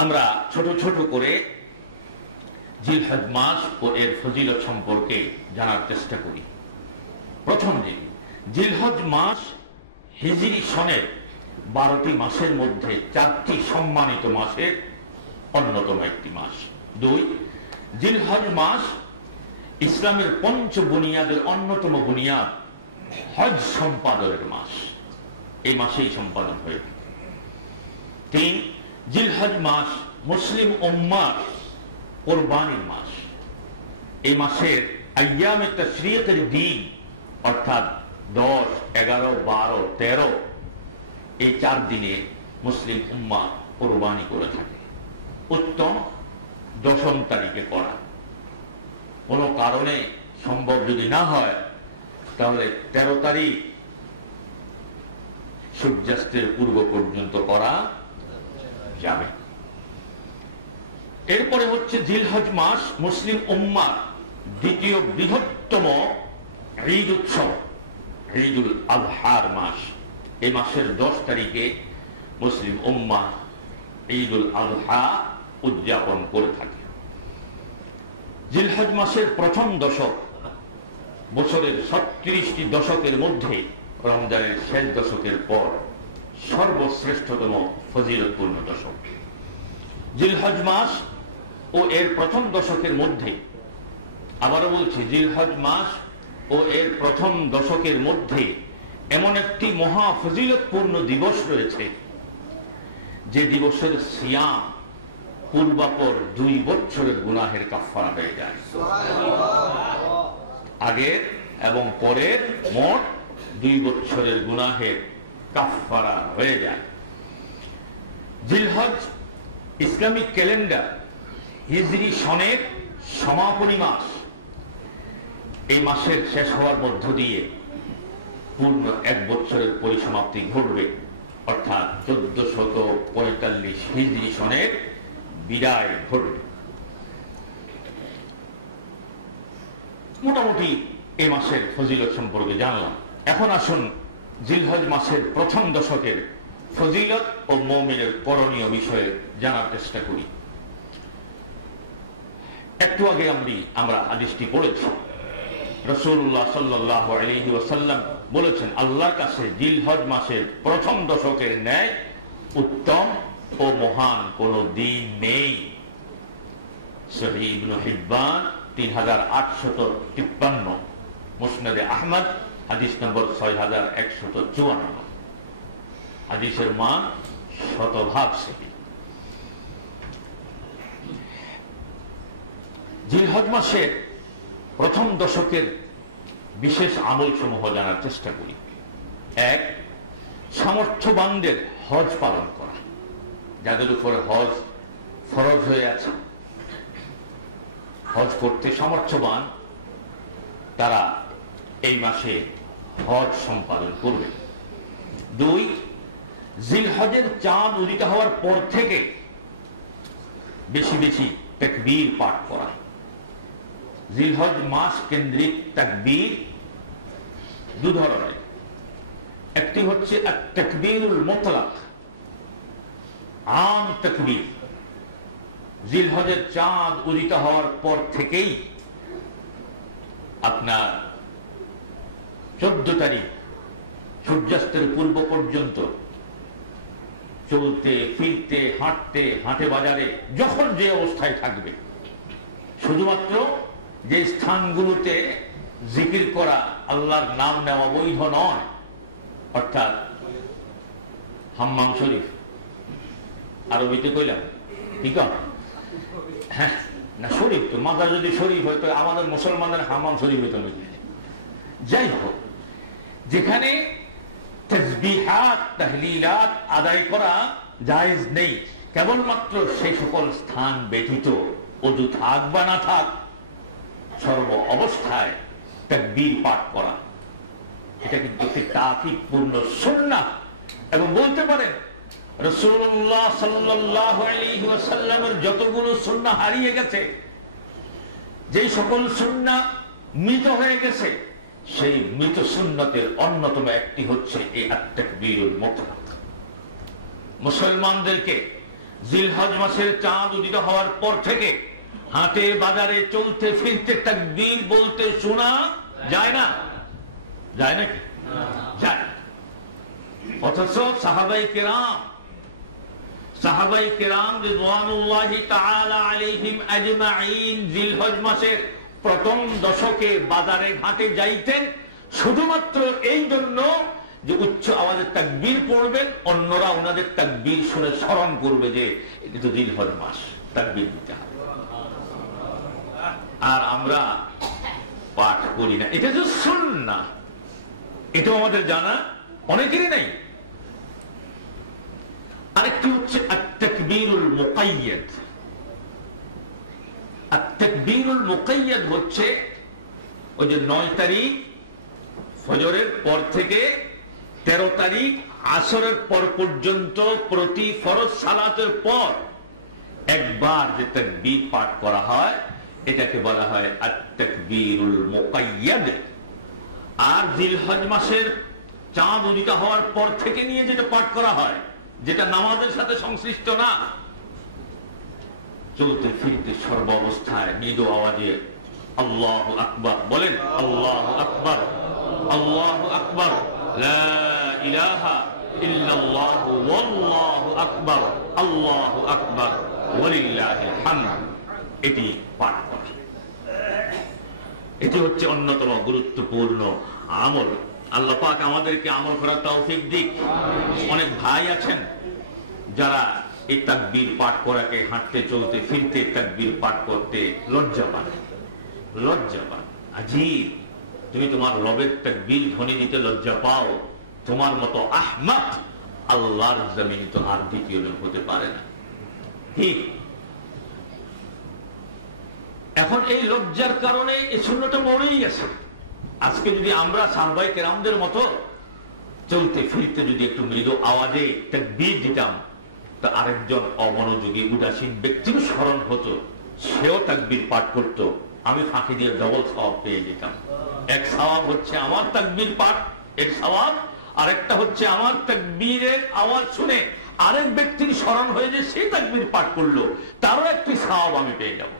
আমরা ছোট ছোট করে জিলহজ মাস ও এর ফজিলত সম্পর্কে জানার চেষ্টা করি। প্রথম দিন, জিলহজ মাস হিজরি সনের 12টি মাসের মধ্যে 4টি সম্মানিত মাসের অন্যতম একটি মাস। 2, জিলহজ মাস ইসলামের পঞ্চ বুনিয়াদের অন্যতম বুনিয়াদ হজ সম্পাদনের মাস, এই মাসেই সম্পাদন হয়ে থাকে। 3, জিলহজ মাস মুসলিম উম্মার কোরবানির মাস। এই মাসের আইয়ামে তাশরীকের দিন অর্থাৎ 10, 11, 12, 13 এই 4 দিনে মুসলিম উম্মাহ কোরবানি করে থাকে। উত্তম 10ম তারিখে করা, কোনো কারণে সম্ভব যদি না হয় তাহলে 13 তারিখ সূর্যাস্তের পূর্ব পর্যন্ত করা যাবে। এরপরে হচ্ছে জিলহজ মাস মুসলিম উম্মার দ্বিতীয় বৃহত্তম ঈদ উৎসব ঈদুল আজহার মাস। এই মাসের 10 তারিখে মুসলিম উম্মাহ ঈদুল আজহা উদযাপন করে থাকে। জিলহজ মাসের প্রথম দশক বছরের 36টি দশকের মধ্যে রমজানের শেষ দশকের পর সর্বশ্রেষ্ঠতম ফজিলতপূর্ণ দশক। জিলহজ মাস ও এর প্রথম দশকের মধ্যে, আবারও বলছি, জিলহজ মাস ও এর প্রথম দশকের মধ্যে এমন একটি মহা ফজিলতপূর্ণ দিবস রয়েছে যে দিবসের সিয়াম পূর্বাপর 2 বছরের গুনাহের কাফারা হয়ে যায়। আগের এবং পরের মোট 2 বছরের গুনাহের কাফারা হয়ে যায়। জিলহজ ইসলামিক ক্যালেন্ডার হিজরি সনের সমাপনী মাস। এই মাসের শেষ হওয়ার মধ্য দিয়ে পূর্ণ 1 বছরের পরিসমাপ্তি ঘটবে, অর্থাৎ 1445 হিজরি সনের বিদায় ঘটবে। মোটামুটি এই মাসের ফজিলত সম্পর্কে জানলাম। এখন আসুন জিলহজ মাসের প্রথম দশকের ফজিলত ও মুমিনের করণীয় বিষয়ে জানার চেষ্টা করি। একটু আগে আমরা হাদিসটি পড়েছি। রাসূলুল্লাহ সাল্লাল্লাহু আলাইহি ওয়াসাল্লাম বলেছেন, আল্লাহর কাছে জিলহজ মাসের প্রথম দশকের ন্যায় উত্তম ও মহান কোন দিন নেই। সহিহ ইবনে হিব্বান 3853, মুসনাদে আহমদ হাদিস নম্বর 6154। হাদিসের মান শতভাগ সহিহ। জিলহজ মাসের প্রথম দশকের বিশেষ আমল সমূহ জানার চেষ্টা করি। 1, সামর্থ্যবানদের হজ পালন করা। যাদের উপরে হজ ফরজ হয়ে আছে, হজ করতে সামর্থ্যবান, তারা এই মাসে হজ সম্পাদন করবে। 2, জিলহজের চাঁদ উদিত হওয়ার পর থেকে বেশি বেশি তাকবীর পাঠ করা। জিলহজ মাস কেন্দ্রিক তাকবীর 2 ধরনের। একটি হচ্ছে তাকবীরুল মুতলাক, আম তাকবীর। জিলহজের চাঁদ উদিত হওয়ার পর থেকেই আপনার 14 তারিখ সূর্যাস্তের পূর্ব পর্যন্ত চলতে ফিরতে হাঁটতে হাটে বাজারে যখন যে অবস্থায় থাকবে, শুধুমাত্র যে স্থানগুলোতে জিকির করা, আল্লাহর নাম নেওয়া বৈধ নয়, অর্থাৎ হাম্মাম শরীফ, আরবিতে কইলাম ঠিক আছে, হ্যাঁ না শরীফ তো, মাদার যদি শরীফ হয়তো আমাদের মুসলমানদের হাম্মাম শরীফ হইতো না। যাই হোক, যেখানে তাসবিহাত তাহলিলাত আদায় করা জায়েজ নেই, কেবলমাত্র সেই সকল স্থান ব্যতীত ওযু থাক বা না থাক সর্ব অবস্থায় তাকবীর পাঠ করা, এটা কিন্তু একটি তাকিদপূর্ণ সুন্নাহ। এবং বলতে পারেন রাসূলুল্লাহ সাল্লাল্লাহু আলাইহি ওয়াসাল্লামের যতগুলো সুন্নাহ হারিয়ে গেছে, যেই সকল সুন্নাহ মৃত হয়ে গেছে, সেই মৃত সুন্নতের অন্যতম একটি হচ্ছে এই আত-তাকবীরুল মুতলাক। মুসলমানদেরকে জিলহজ মাসের চাঁদ উদিত হওয়ার পর থেকে হাটে বাজারে চলতে ফিরতে তাকবীর বলতে শোনা যায় না? যায় নাকি? যায়। অথচ সাহাবায়ে কেরাম রিদওয়ানুল্লাহি তাআলা আলাইহিম আজমাইন জিলহজ মাসের প্রথম দশকে বাজারে ঘাটে যাইতেন শুধুমাত্র এই জন্য যে উচ্চ আওয়াজে তাকবীর পড়বেন, অন্যরা ওনাদের তাকবীর শুনে স্মরণ করবে যে এটা তো জিলহজ মাস, তাকবীর দিতে হবে। আর আমরা পাঠ করি না, এটা তো সুন্নাহ, এটাও আমাদের জানা অনেকেরই নাই। আরেকটি হচ্ছে আত-তাকবীরুল মুকাইয়াদ। আত-তাকবীরুল মুকাইয়াদ হচ্ছে ওই যে 9 তারিখ ফজরের পর থেকে 13 তারিখ আসরের পর পর্যন্ত প্রতি ফরজ সালাতের পর একবার যে তাকবীর পাঠ করা হয় এটাকে বলা হয় আত-তাকবীরুল মুকাইয়াদ। আর জিলহজ মাসের চাঁদ উদিত হওয়ার পর থেকে নিয়ে যেটা পাঠ করা হয়, যেটা নামাজের সাথে সংশ্লিষ্ট না, চলতে ফিরতে সর্ব অবস্থায় মৃদু আওয়াজে আল্লাহু আকবার বলেন, আল্লাহু আকবার, আল্লাহু আকবার, লা ইলাহা ইল্লাল্লাহু ওয়াল্লাহু আকবার, আল্লাহু আকবার ওয়ালিল্লাহিল হামদ, এটি পাঠ করা। এটি হচ্ছে অন্যতম গুরুত্বপূর্ণ আমল। আল্লাহ পাক আমাদেরকে আমল করার তৌফিক দিক। অনেক ভাই আছেন যারা এই তাকবীর পাঠ করাকে হাঁটতে চলতে ফিরতে তাকবীর পাঠ করতে লজ্জা পান। আজীব, তুমি তোমার রবের তাকবীর ধ্বনি দিতে লজ্জা পাও, তোমার মতো আহমাক আল্লাহর জমিনে তো আর দ্বিতীয় জন হতে পারে না। ঠিক এখন এই লজ্জার কারণে এই সুন্নতটা মরেই গেছে। আজকে যদি আমরা সাহাবায়ে কেরামদের মতো চলতে ফিরতে যদি একটু মৃদু আওয়াজে তাকবীর দিতাম, তা আরেকজন অমনোযোগী উদাসীন ব্যক্তির স্মরণ হতো, সেও তাকবীর পাঠ করত, আমি ফাঁকি দিয়ে ডবল সওয়াব পেয়ে যেতাম। এক সওয়াব হচ্ছে আমার তাকবীর পাঠ, এক সওয়াব, আরেকটা হচ্ছে আমার তাকবীরের আওয়াজ শুনে আরেক ব্যক্তির স্মরণ হয়ে যে সেই তাকবীর পাঠ করলো, তারও একটি সওয়াব আমি পেয়ে যাব।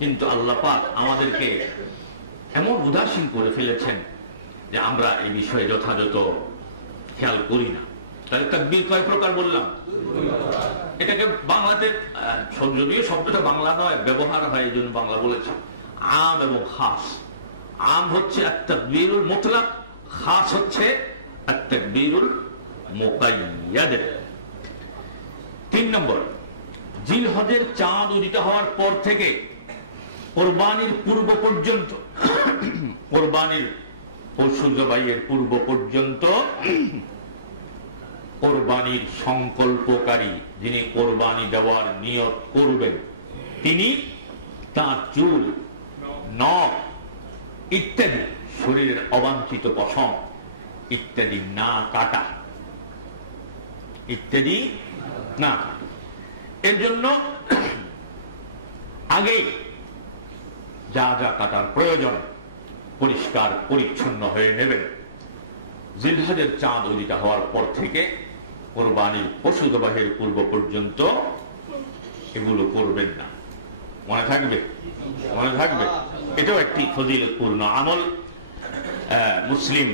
কিন্তু আল্লাহ পাক আমাদেরকে এমন উদাসীন করে ফেলেছেন যে আমরা এই বিষয়ে যথাযথ খেয়াল করি না। তাহলে তাকবীর কয় প্রকার বললাম? এটাকে বাংলাতে, যদিও শব্দটা বাংলা নয়, ব্যবহার হয় এই জন্য বাংলা বলেছে, আম এবং খাস। আম হচ্ছে আত-তাকবীরুল মুতলাক, খাস হচ্ছে আত-তাকবীরুল মুকাইয়াদ। 3 নম্বর, জিলহজের চাঁদ উদিত হওয়ার পর থেকে কোরবানির পূর্ব পর্যন্ত, কোরবানির পশু জবাইয়ের পূর্ব পর্যন্ত কোরবানির সংকল্পকারী, যিনি কোরবানি দেওয়ার নিয়ত করবেন, তিনি তার চুল, নখ ইত্যাদি শরীরের অবাঞ্ছিত পশম ইত্যাদি না কাটা, ইত্যাদি না। এর জন্য আগেই যা যা কাটার প্রয়োজন পরিষ্কার পরিচ্ছন্ন হয়ে নেবেন। জিলহজের চাঁদ উদিত হওয়ার পর থেকে কোরবানির পশু জবাহের পূর্ব পর্যন্ত এগুলো করবেন না। মনে থাকবে? মনে থাকবে। এটাও একটি ফজিলতপূর্ণ আমল। মুসলিম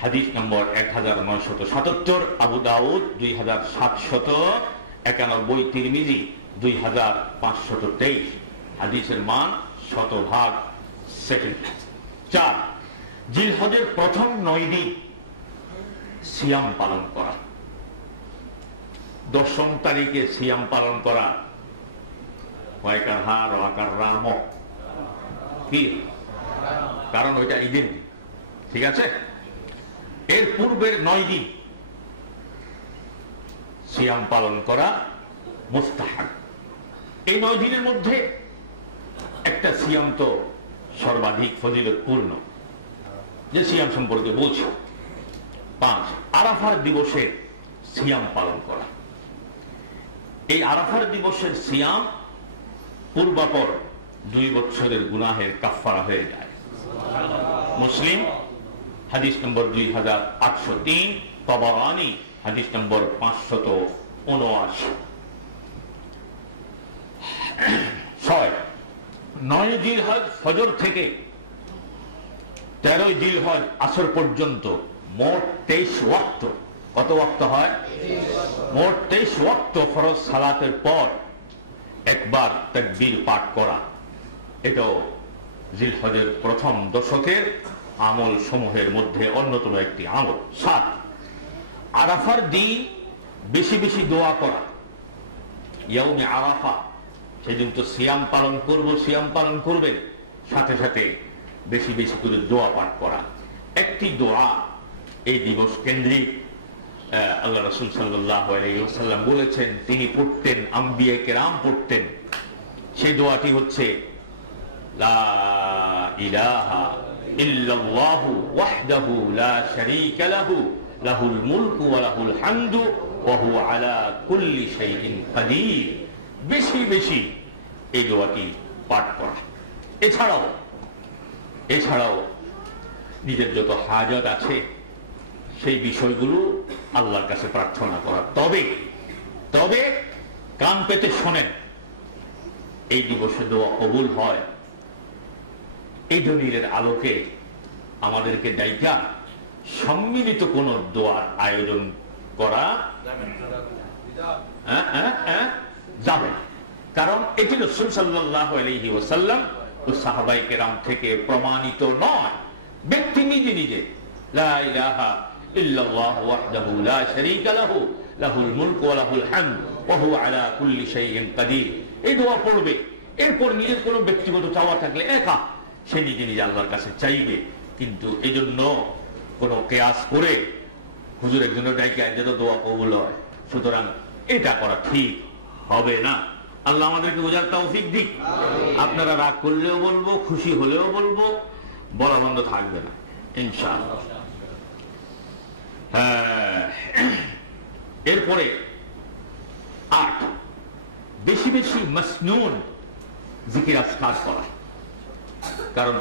হাদিস নম্বর 1977, আবু দাউদ 2791, তিরমিজি 2523, হাদিসের মান 100 সেকেন্ড। 4, জিলহজের প্রথম 9 দিন সিয়াম পালন করা। 10ম তারিখে সিয়াম পালন করা কয়কার হার আকার রাম কি, কারণ ওইটা ঈদের দিন, ঠিক আছে? এর পূর্বের 9 দিন সিয়াম পালন করা মুস্তাহাব। এই 9 দিনের মধ্যে একটা সিয়াম তো সর্বাধিক ফজিলতপূর্ণ, যে সিয়াম সম্পর্কে বলছি। 5, আরাফার দিবসে সিয়াম পালন করা। এই আরাফার দিবসের সিয়াম পূর্বাপর 2 বছরের গুনাহের কাফফারা হয়ে যায়। মুসলিম হাদিস নম্বর 2803, তাবারানী হাদিস নম্বর 9 জিলহজ ফজর থেকে 13 জিলহজ আসর পর্যন্ত মোট 23 ওয়াক্ত। কত ওয়াক্ত হয়? মোট 23 ওয়াক্ত ফরজ সালাতের পর একবার তাকবীর পাঠ করা, এটাও জিলহজের প্রথম দশকের আমল সমূহের মধ্যে অন্যতম একটি আমল। 7, আরাফার দিন বেশি বেশি দোয়া করা। ইয়াউমে আরাফা, সেদিন তো সিয়াম পালন করব, সিয়াম পালন করবেন, সাথে সাথে বেশি বেশি করে দোয়া পাঠ করা। একটি দোয়া এই দিবস কেন্দ্রিক আল্লাহ রাসূল সাল্লাল্লাহু আলাইহি ওয়াসাল্লাম বলেছেন, তিনি পড়তেন, আম্বিয়া কেরাম পড়তেন। সেই দোয়াটি হচ্ছে লা ইলাহা ইল্লাল্লাহু ওয়াহদাহু লা শারীকা লাহু লাহুল মুলকু ওয়া লাহুল হামদু ওয়া হুয়া আলা কুল্লি শাইইন কাদির। বেশি বেশি এই দোয়াটি পাঠ করা। এছাড়াও নিজের যত হাজত আছে সেই বিষয়গুলো আল্লাহর কাছে প্রার্থনা করা। তবে কান পেতে শোনেন, এই দিবসে দোয়া কবুল হয় এই দলিলের আলোকে আমাদেরকে ডাইকা সম্মিলিত কোন দোয়ার আয়োজন করা যাবে না। কারণ এটি রাসূল সাল্লাল্লাহু আলাইহি ওয়াসাল্লাম ও সাহাবায়ে কেরাম থেকে প্রমাণিত নয়। ব্যক্তি নিজে নিজে লা ইলাহা ইল্লাল্লাহু ওয়াহদাহু লা শারীকা লাহু লাহুল মুলকু ওয়া লাহুল হামদ ওয়া হুয়া আলা কুল্লি শাইইন কাদির এই দোয়া পড়বে। এরপর নিজের কোনো ব্যক্তিগত চাওয়া থাকলে একা সে নিজে নিজে আল্লাহর কাছে চাইবে, কিন্তু এজন্য কোনো কেয়াস করে হুজুর একজনের ডাইকে যেন দোয়া কবুল হয়, সুতরাং এটা করা ঠিক হবে না। আল্লাহ আমাদেরকে বোঝার তৌফিক দিক। আপনারা রাগ করলেও বলবো, খুশি হলেও বলবো, বলা বন্ধ থাকবে না ইনশাআল্লাহ। এরপরে 8, বেশি বেশি মাসনুন জিকির আজকার করা। কারণ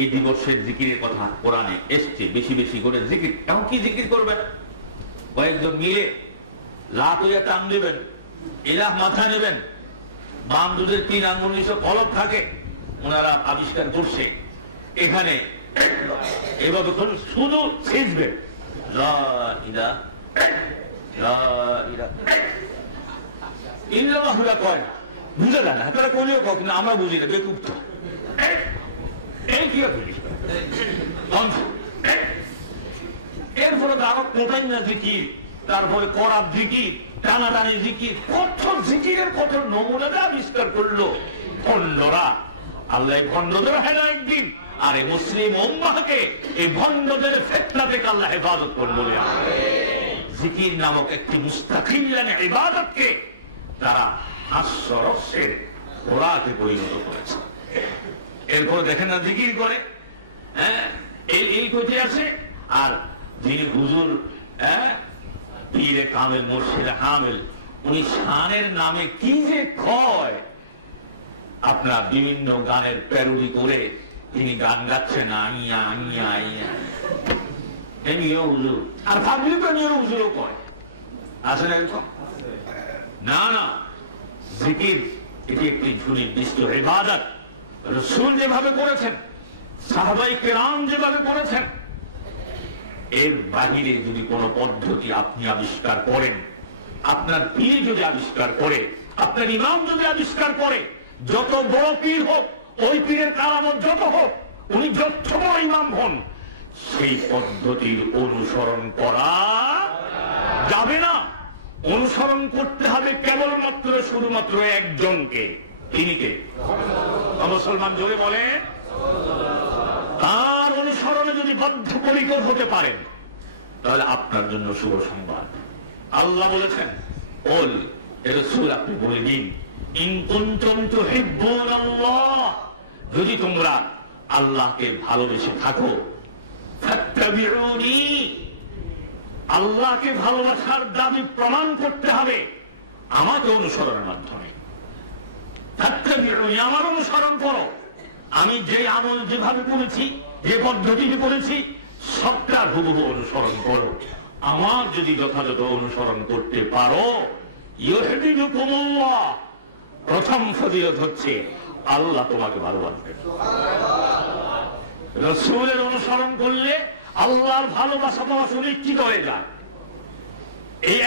এই দিবসের জিকিরের কথা কোরআনে এসছে, বেশি বেশি করে জিকির। এখন কি জিকির করবেন? কয়েকজন মিলে লাত হইয়া টান দেবেন, ইলাহ মাথা নেবেন, বাম দুধের 3 আঙ্গুল নিচে কলব থাকে, ওনারা আবিষ্কার করছে। এখানে এভাবে করে শুধু ছিঁচবে, লা ইলাহা লা ইলাহা ইল্লাল্লাহ কয় না, বুঝে যায় না। তারা কইলেও কক না, আমরা বুঝি না, বেকুব তো। এরপরে আরো কোটাই না জিকির, তারপরে করার জিকির, টানাটানি জিকির, কত জিকিরের কত নমুনাটা আবিষ্কার করলো ভণ্ডরা। আল্লাহ ভণ্ডদের হেদায়েত দিন, আর এই মুসলিম উম্মাহকে এই ভণ্ডদের ফিতনা থেকে আল্লাহ হেফাজত করুন বলে জিকির নামক একটি মুস্তাকিল্লান ইবাদতকে তারা হাস্যরসের খোরাকে পরিণত করেছে। এরপরে দেখেন না জিকির করে, এই কোথায় আছে। আর যিনি হুজুর পীরে কামেল মুর্শিদে হামেল, উনি শানের নামে কি যে কয়, আপনার বিভিন্ন গানের প্যারোডি করে তিনি গান গাচ্ছেন, আইয়া আইয়া আইয়া, এমনিও হুজুর। আর পাবলিক নিয়েও হুজুরও কয়, আছে না এরকম? না না, জিকির এটি একটি সুনির্দিষ্ট ইবাদত। রাসূল যেভাবে করেছেন, সাহাবায়ে কেরাম যেভাবে করেছেন, এর বাহিরে যদি কোনো পদ্ধতি আপনি আবিষ্কার করেন, আপনার পীর যদি আবিষ্কার করে, আপনার ইমাম যদি আবিষ্কার করে, যত বড় পীর হোক, ওই পীরের কারামত যত হোক, উনি যত বড় ইমাম হন, সেই পদ্ধতির অনুসরণ করা যাবে না। অনুসরণ করতে হবে কেবলমাত্র শুধুমাত্র একজনকে। তিনি কে? মুসলমান জোরে বলে। তার অনুসরণে যদি বদ্ধপরিকর হতে পারেন, তাহলে আপনার জন্য শুভ সংবাদ। আল্লাহ বলেছেন, ওল এ রাসূল আপনি বলে দিন, ইন কুনতুম তুহিব্বুনাল্লাহ, যদি তোমরা আল্লাহকে ভালোবেসে থাকো, ফাত্তাবিউনি, আল্লাহকে ভালোবাসার দাবি প্রমাণ করতে হবে আমাকে অনুসরণের মাধ্যমে। ফাত্তাবিউনি, আমার অনুসরণ করো। আমি যে আমল যেভাবে করেছি, যে পদ্ধতিতে করেছি, সবটার হুবহু অনুসরণ করো। আমার যদি যথাযথ অনুসরণ করতে পারো, ইউহিব্বুকুমুল্লাহ, প্রথম ফজিলত হচ্ছে আল্লাহ তোমাকে ভালোবাসবেন। রাসূলের অনুসরণ করলে আল্লাহর ভালোবাসা পাওয়া সুনিশ্চিত হয়ে যায়। এই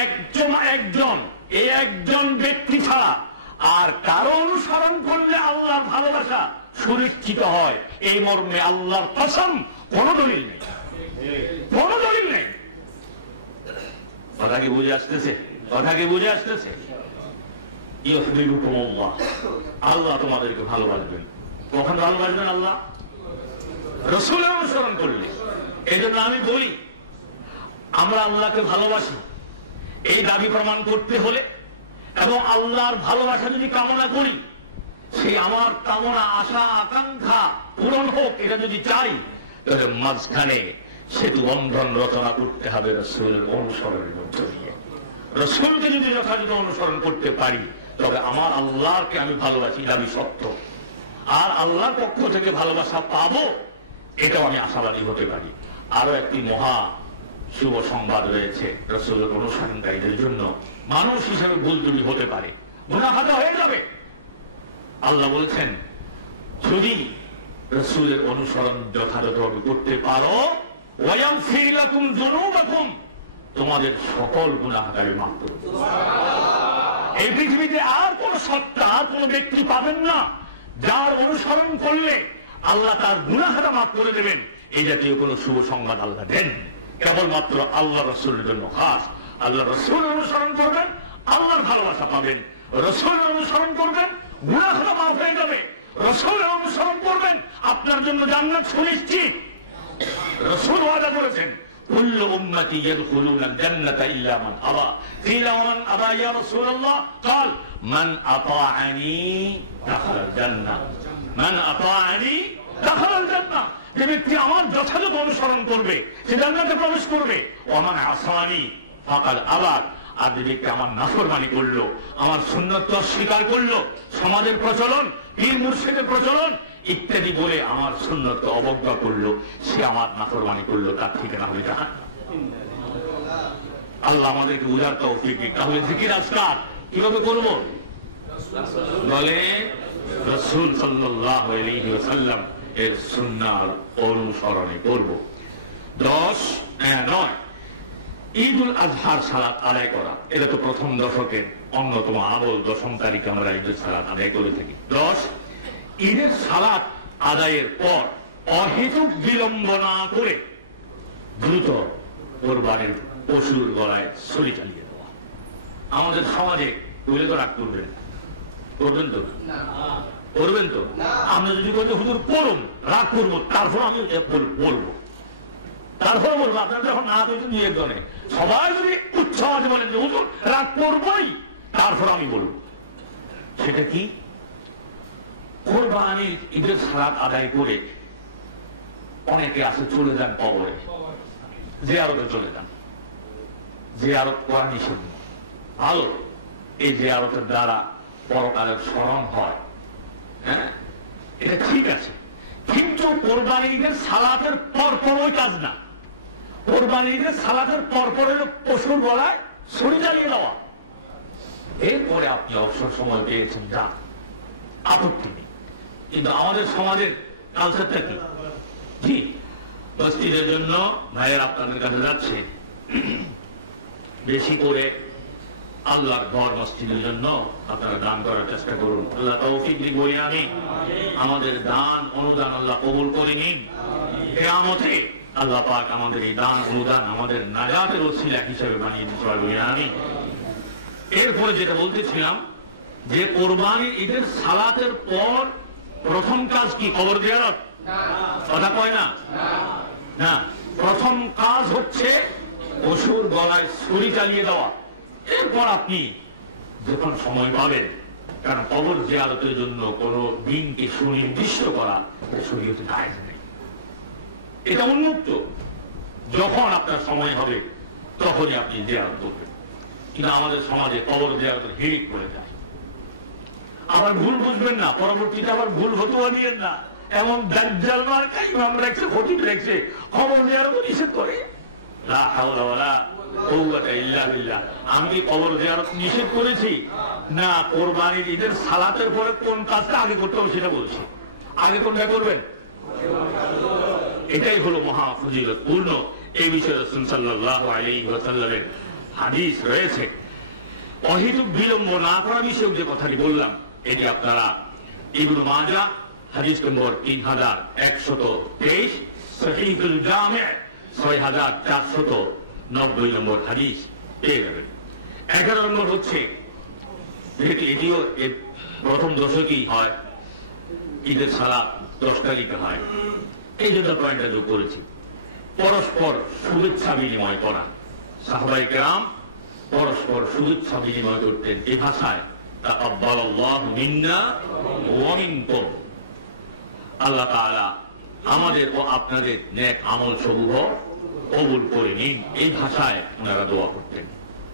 একজন ব্যক্তি ছাড়া আর কারো অনুসরণ করলে আল্লাহর ভালোবাসা সুনিশ্চিত হয়, এই মর্মে আল্লাহর কসম কোন দলিল নেই, কোন দলিল নেই। কথা কি বুঝে আসতেছে? কথা কি বুঝে আসতেছে? ইউহিব্বুকুমুল্লাহ, আল্লাহ তোমাদেরকে ভালোবাসবেন। কখন ভালোবাসবেন? আল্লাহ রাসূলের অনুসরণ করলে। এই জন্য আমি বলি, আমরা আল্লাহকে ভালোবাসি এই দাবি প্রমাণ করতে হলে এবং আল্লাহর ভালোবাসা যদি কামনা করি, সেই আমার কামনা আশা আকাঙ্ক্ষা পূরণ হোক, এটা যদি চাই, তাহলে মাঝখানে সেতু বন্ধন রচনা করতে হবে রাসূলের অনুসরণের মধ্য দিয়ে। রাসূলকে যদি যথাযথ অনুসরণ করতে পারি, তবে আমার আল্লাহকে আমি ভালোবাসি দাবি সত্য, আর আল্লাহর পক্ষ থেকে ভালোবাসা পাবো, এটাও আমি আশাবাদী হতে পারি। আরো একটি মহা শুভ সংবাদ রয়েছে রাসূলের অনুসরণকারীদের জন্য। মানুষ হিসেবে ভুল ত্রুটি হতে পারে, গুনাহ খাতা হয়ে যাবে। আল্লাহ বলছেন, যদি রাসূলের অনুসরণ যথাযথভাবে করতে পারো, ওয়ায়াগফির লাকুম যুনুবাকুম, তোমাদের সকল গুনাহ আমি মাফ করব। এই পৃথিবীতে আর কোন সত্তা, আর কোন ব্যক্তি পাবেন না যার অনুসরণ করলে আল্লাহ তার গুনাহটা মাফ করে দেবেন। এই জাতীয় কোন শুভ সংবাদ আল্লাহ দেন কেবলমাত্র আল্লাহ রাসূলের জন্য খাস। আল্লাহ রাসূলের অনুসরণ করবেন, আল্লাহর ভালোবাসা পাবেন। রাসূলের অনুসরণ করবেন, গুনাহটা মাফ হয়ে যাবে। রাসূলের অনুসরণ করবেন, আপনার জন্য জান্নাত সুনিশ্চিত। রাসূল ওয়াদা করেছেন, কুল্লু উম্মতি ইয়াদখুলুনাল জান্নাতা ইল্লা মান আবা। কিলা ওয়া মান আবা ইয়া রাসূলুল্লাহ? قال মান আতাআনি দাখালাল জান্নাহ, মান আতাআনি দাখালাল জান্নাহ। যে ব্যক্তি আমার যথাযথ অনুসরণ করবে সে জান্নাতে প্রবেশ করবে। ওয়া মান আসানি ফাকাদ আবা। আর যে ব্যক্তি আমার নাফরমানি করলো, আমার সুন্নাত অস্বীকার করলো, সমাজের প্রচলন, পীর মুর্শিদের প্রচলন ইত্যাদি বলে আমার সুন্নাতকে অবজ্ঞা করলো, সে আমার নাফরমানি করলো, তার ঠিকানা হবে জাহান্নাম। আল্লাহ আমাদেরকে বুঝার তৌফিক দিক। তাহলে জিকির আজকার কিভাবে করব? বলে রাসূল সাল্লাল্লাহু আলাইহি ওয়াসাল্লাম এর সুন্নাহর অনুসরণে করব। 9 ঈদুল আজহার সালাত আদায় করা, এটা তো প্রথম দশকের অন্যতম আমল। 10ম তারিখে আমরা ঈদের সালাত আদায় করে থাকি। 10 ঈদের সালাত আদায়ের পর অহেতুক বিলম্ব না করে দ্রুত কোরবানির পশুর গলায় ছুরি চালিয়ে দেওয়া। আমাদের সমাজে তুলে তো রাগ করবেন, করবেন তো? করবেন তো? আমরা যদি বলি হুজুর করুন, রাগ করবো, তারপর আমি বলবো, তারপর বলবো। আপনারা যখন না হয়েছেন দুই একজনে, সবাই যদি উচ্চ আওয়াজে বলেন যে হুজুর রাগ করবোই, তারপর আমি বলবো। সেটা কি? কোরবানির ঈদের সালাত আদায় করে অনেকে আছে চলে যান কবরে, জিয়ারতে চলে যান। জিয়ারত করা নিষেধ, ভালো। এই জিয়ারতের দ্বারা পরকালের স্মরণ হয়, হ্যাঁ, এটা ঠিক আছে। কিন্তু কোরবানি ঈদের সালাতের পরপর ওই কাজ না। কোরবানি ঈদের সালাতের পরপর হলো পশুর গলায় ছুরি চালিয়ে দেওয়া। এরপরে আপনি অবসর সময় পেয়েছেন, যা, আপত্তি নেই। কিন্তু আমাদের সমাজের কালচারটা কি? জি, মসজিদের জন্য ভাইয়ের আপনাদের কাছে যাচ্ছে, বেশি করে আল্লাহর ঘর মসজিদের জন্য আপনারা দান করার চেষ্টা করুন। আল্লাহ তৌফিক দিক বলি আমি। আমাদের দান অনুদান আল্লাহ কবুল করে নিন। কিয়ামতে আল্লাহ পাক আমাদের এই দান অনুদান আমাদের নাজাতের ওসিলা হিসেবে বানিয়ে দিতে পারবে আমি। এরপরে যেটা বলতেছিলাম, যে কোরবানি ঈদের সালাতের পর প্রথম কাজ কি? কবর জিয়ারত? কথা কয় না? না, প্রথম কাজ হচ্ছে পশুর গলায় ছুরি চালিয়ে দেওয়া। এরপর আপনি যখন সময় পাবেন, কারণ কবর জিয়ারতের জন্য কোন দিনকে সুনির্দিষ্ট করা শরীয়তে জায়েজ নেই, এটা উন্মুক্ত। যখন আপনার সময় হবে তখনই আপনি জিয়ারত করবেন। কিন্তু আমাদের সমাজে কবর জিয়ারতের হিড়িক পড়ে যায়। আবার ভুল বুঝবেন না, পরবর্তীতে আবার ভুল ফতোয়া দিয়েন না। এমন দাজ্জাল মার্কা ইমাম রাখছে, খতিব রাখছে, কবর জিয়ারত নিষেধ করে। লা হাওলা ওয়ালা আমি কি কবর জিয়ারত নিষেধ করেছি? না, কোরবানির ঈদের সালাতের পরে কোন কাজটা আগে করতে হবে সেটা বলছি। আগে কোনটা করবেন? এটাই হলো মহা ফজিলতপূর্ণ। এই বিষয়ে রাসূল সাল্লাল্লাহু আলাইহি ওয়াসাল্লামের হাদিস রয়েছে। অহেতুক বিলম্ব না করা বিষয়ক যে কথাটি বললাম, এটি আপনারা ইবনে মাজাহ হাদিস নম্বর 3123, সহিহুল জামি' 6490 নম্বর হাদিস পেয়ে যাবেন। 11 নম্বর হচ্ছে, এটিও প্রথম দশকেই হয়, ঈদের সালাত 10 তারিখে হয়, এই জন্য পয়েন্টটা যোগ করেছি। পরস্পর শুভেচ্ছা বিনিময় করা। সাহাবায়ে কেরাম পরস্পর শুভেচ্ছা বিনিময় করতেন এই ভাষায়, তাকাব্বালাল্লাহু মিন্না ওয়া মিনকুম, আল্লাহ তাআলা আমাদের ও আপনাদের নেক আমল সমূহ কবুল করে নিন, এই ভাষায় ওনারা দোয়া করতেন।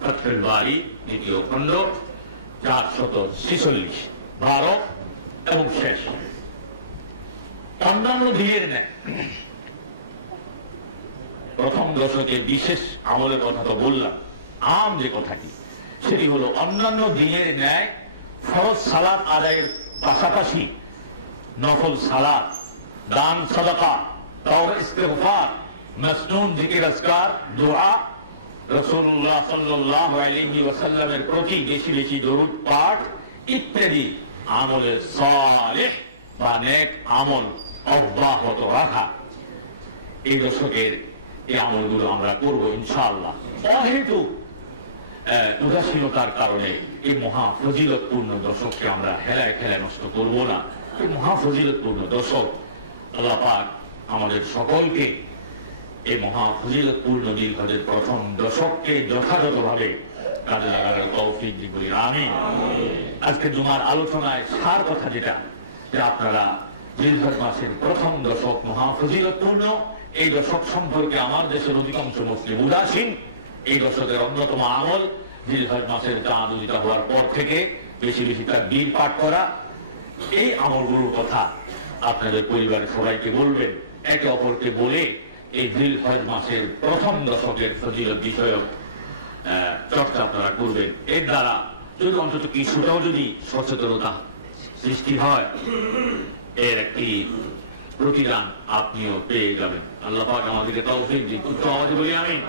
ফাতহুল বারী 2য় খণ্ড 446, 12 এবং শেষ। অন্যান্য দিনের ন্যায় প্রথম দশকে বিশেষ আমলের কথা তো বললাম, আম যে কথাটি সেটি হলো অন্যান্য দিনের ন্যায় ফরজ সালাত আদায়ের পাশাপাশি নফল সালাত, দান সাদাকা, তাওবা ইস্তিগফার, মাসনুন জিকির আজকার, দোয়া, রাসূলুল্লাহ সাল্লাল্লাহু আলাইহি ওয়াসাল্লামের প্রতি বেশি বেশি দরুদ পাঠ ইত্যাদি আমলে সালেহ বা নেক আমল অব্যাহত রাখা। এই দশকের এই আমলগুলো আমরা করবো ইনশাআল্লাহ। অহেতুক উদাসীনতার কারণে এই মহা ফজিলতপূর্ণ দশককে আমরা হেলায় খেলায় নষ্ট করব না। এই মহা ফজিলতপূর্ণ দশক, আল্লাহ পাক আমাদের সকলকে এই মহা ফজিলতপূর্ণ জিলহজের প্রথম দশককে যথাযথভাবে কাজে লাগানোর তৌফিক দিন বলি আমিন। আজকে জুমার আলোচনায় সার কথা যেটা, যে আপনারা জিলহজ মাসের প্রথম দশক মহা ফজিলতপূর্ণ, এই দশক সম্পর্কে আমার দেশের অধিকাংশ মুসলিম উদাসীন। এই দশকের অন্যতম আমল জিলহজ মাসের চাঁদ উদিত হওয়ার পর থেকে বেশি বেশি তাকবীর পাঠ করা। এই আমলগুলোর কথা আপনাদের পরিবারের সবাইকে বলবেন, একে অপরকে বলে এই জিলহজ মাসের প্রথম দশকের ফজিলত বিষয়ক চর্চা আপনারা করবেন। এর দ্বারা যদি অন্তত কিছুটাও যদি সচেতনতা সৃষ্টি হয়, এর একটি প্রতিদান আপনিও পেয়ে যাবেন। আল্লাহ পাক আমাদেরকে তৌফিক দিন। উচ্চ আওয়াজে বলি আমিন।